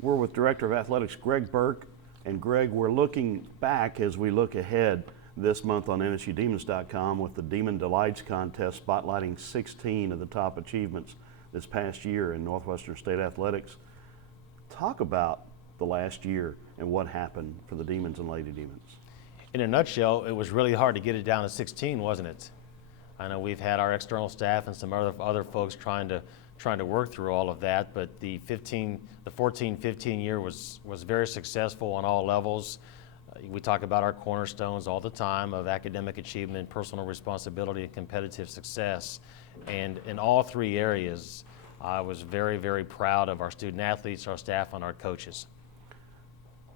We're with Director of Athletics Greg Burke. And Greg, we're looking back as we look ahead this month on NSUDemons.com with the Demon Delights contest spotlighting 16 of the top achievements this past year in Northwestern State athletics. Talk about the last year and what happened for the Demons and Lady Demons. In a nutshell, it was really hard to get it down to 16, wasn't it? I know we've had our external staff and some other folks trying to work through all of that, but the 14-15 year was very successful on all levels. We talk about our cornerstones all the time of academic achievement, personal responsibility, and competitive success. And in all three areas, I was very, very proud of our student athletes, our staff, and our coaches.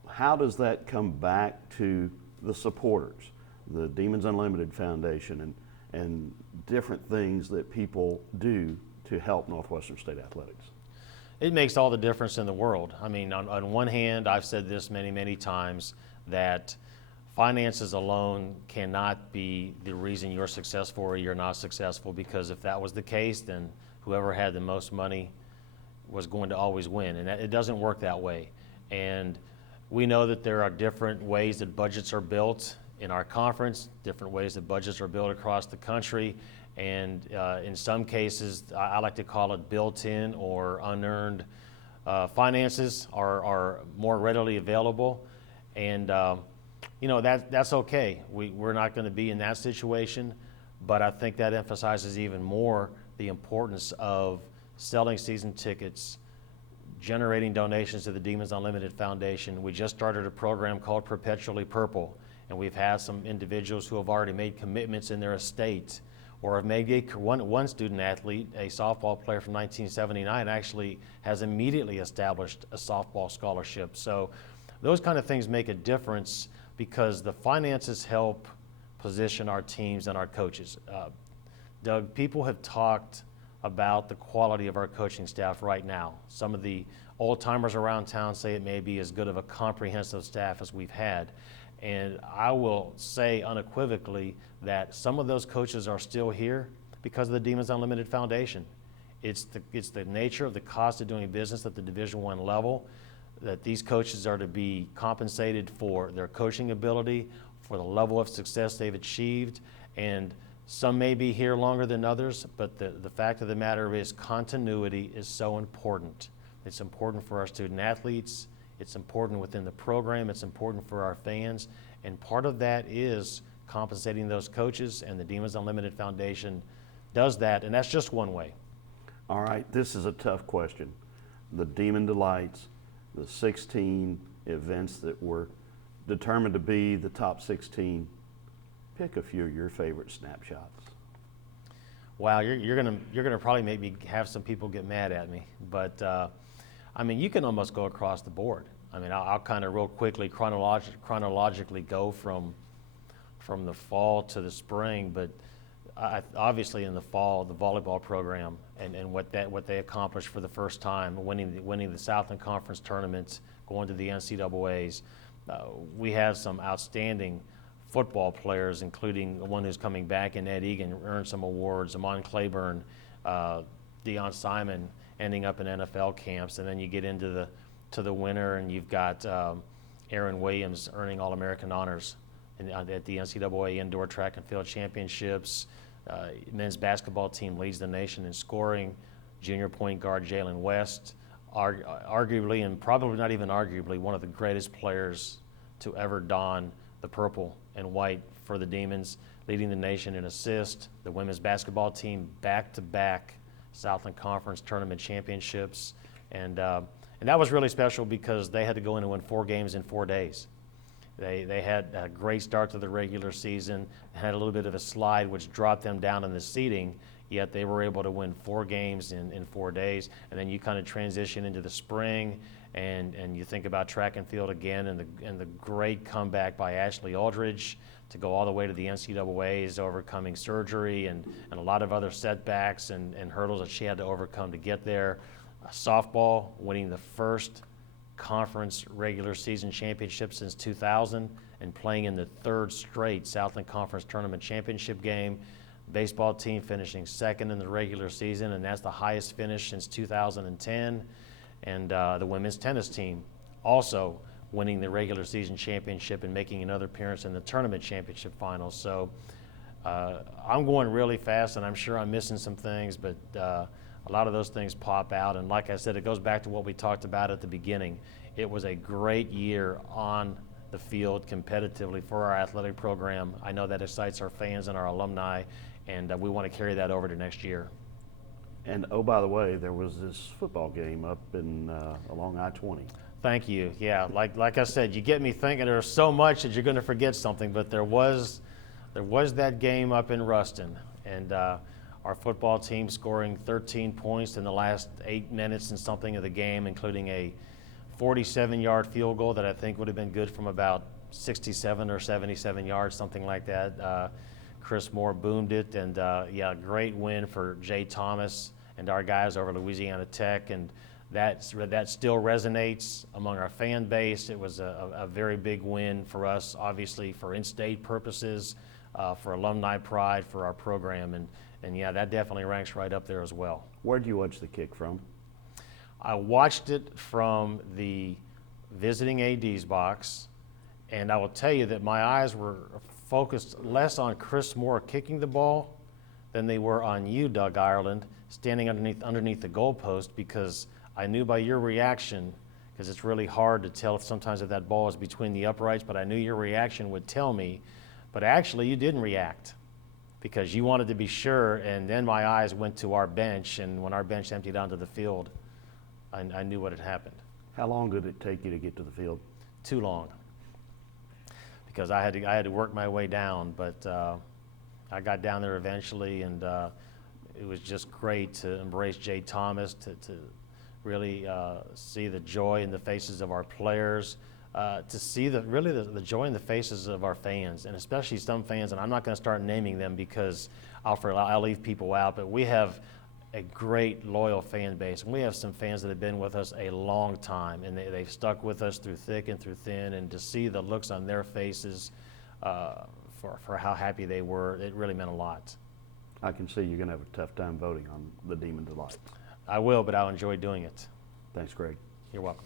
How does that come back to the supporters, the Demons Unlimited Foundation, and different things that people do to help Northwestern State athletics? It makes all the difference in the world. I mean, on one hand, I've said this many, many times, that finances alone cannot be the reason you're successful or you're not successful, because if that was the case, then whoever had the most money was going to always win, and it doesn't work that way. And we know that there are different ways that budgets are built in our conference, different ways that budgets are built across the country, and in some cases, I like to call it built-in or unearned finances are more readily available. And you know, that's okay. We're not going to be in that situation, but I think that emphasizes even more the importance of selling season tickets, generating donations to the Demons Unlimited Foundation. We just started a program called Perpetually Purple, and we've had some individuals who have already made commitments in their estate, or have made one student athlete, a softball player from 1979, actually has immediately established a softball scholarship. So those kind of things make a difference because the finances help position our teams and our coaches. Doug, people have talked about the quality of our coaching staff right now. Some of the old-timers around town say it may be as good of a comprehensive staff as we've had. And I will say unequivocally that some of those coaches are still here because of the Demons Unlimited Foundation. It's the nature of the cost of doing business at the Division I level, that these coaches are to be compensated for their coaching ability, for the level of success they've achieved, and some may be here longer than others, but the fact of the matter is continuity is so important. It's important for our student athletes, it's important within the program, it's important for our fans, and part of that is compensating those coaches, and the Demons Unlimited Foundation does that, and that's just one way. All right, this is a tough question. The Demon Delights, the 16 events that were determined to be the top 16. Pick a few of your favorite snapshots. Wow, you're gonna probably make me have some people get mad at me, but I mean, you can almost go across the board. I mean, I'll kind of real quickly chronologically go from the fall to the spring, but obviously in the fall, the volleyball program and what they accomplished for the first time, winning the Southland Conference tournament, going to the NCAAs. We had some outstanding football players, including one who's coming back in Ed Egan, earned some awards, Amon Claiborne, Deion Simon ending up in NFL camps, and then you get into the winter and you've got Aaron Williams earning All-American honors at the NCAA Indoor Track and Field Championships. Men's basketball team leads the nation in scoring. Junior point guard Jalen West, arguably, and probably not even arguably, one of the greatest players to ever don the purple and white for the Demons, leading the nation in assists. The women's basketball team back-to-back Southland Conference tournament championships, and that was really special because they had to go in and win 4 games in 4 days. They had a great start to the regular season, had a little bit of a slide which dropped them down in the seeding, yet they were able to win 4 games in 4 days. And then you kind of transition into the spring, and you think about track and field again, and the great comeback by Ashley Aldridge to go all the way to the NCAAs, overcoming surgery and a lot of other setbacks and hurdles that she had to overcome to get there. Softball, winning the first conference regular season championship since 2000 and playing in the 3rd straight Southland Conference tournament championship game. Baseball team finishing 2nd in the regular season, and that's the highest finish since 2010. and the women's tennis team also winning the regular season championship and making another appearance in the tournament championship finals. So I'm going really fast, and I'm sure I'm missing some things, but a lot of those things pop out. And like I said, it goes back to what we talked about at the beginning. It was a great year on the field competitively for our athletic program. I know that excites our fans and our alumni, and we want to carry that over to next year. And oh, by the way, there was this football game up in along I-20. Thank you. Yeah, like I said, you get me thinking there's so much that you're going to forget something, but there was that game up in Ruston, and our football team scoring 13 points in the last 8 minutes and something of the game, including a 47-yard field goal that I think would have been good from about 67 or 77 yards, something like that. Chris Moore boomed it, and yeah, great win for Jay Thomas and our guys over Louisiana Tech, and that still resonates among our fan base. It was a very big win for us, obviously for in-state purposes, for alumni pride for our program, and yeah, that definitely ranks right up there as well. Where did you watch the kick from? I watched it from the visiting AD's box, and I will tell you that my eyes were focused less on Chris Moore kicking the ball than they were on you, Doug Ireland, standing underneath the goalpost, because I knew by your reaction, because it's really hard to tell sometimes if that ball is between the uprights, but I knew your reaction would tell me. But actually, you didn't react because you wanted to be sure, and then my eyes went to our bench, and when our bench emptied onto the field, I knew what had happened. How long did it take you to get to the field? Too long, because I had to work my way down, but I got down there eventually, and it was just great to embrace Jay Thomas, to really see the joy in the faces of our players, to see the joy in the faces of our fans, and especially some fans, and I'm not going to start naming them because I'll leave people out, but we have a great loyal fan base, and we have some fans that have been with us a long time, and they've stuck with us through thick and through thin, and to see the looks on their faces for how happy they were, it really meant a lot. I can see you're going to have a tough time voting on the Demon Delight. I will, but I'll enjoy doing it. Thanks, Greg. You're welcome.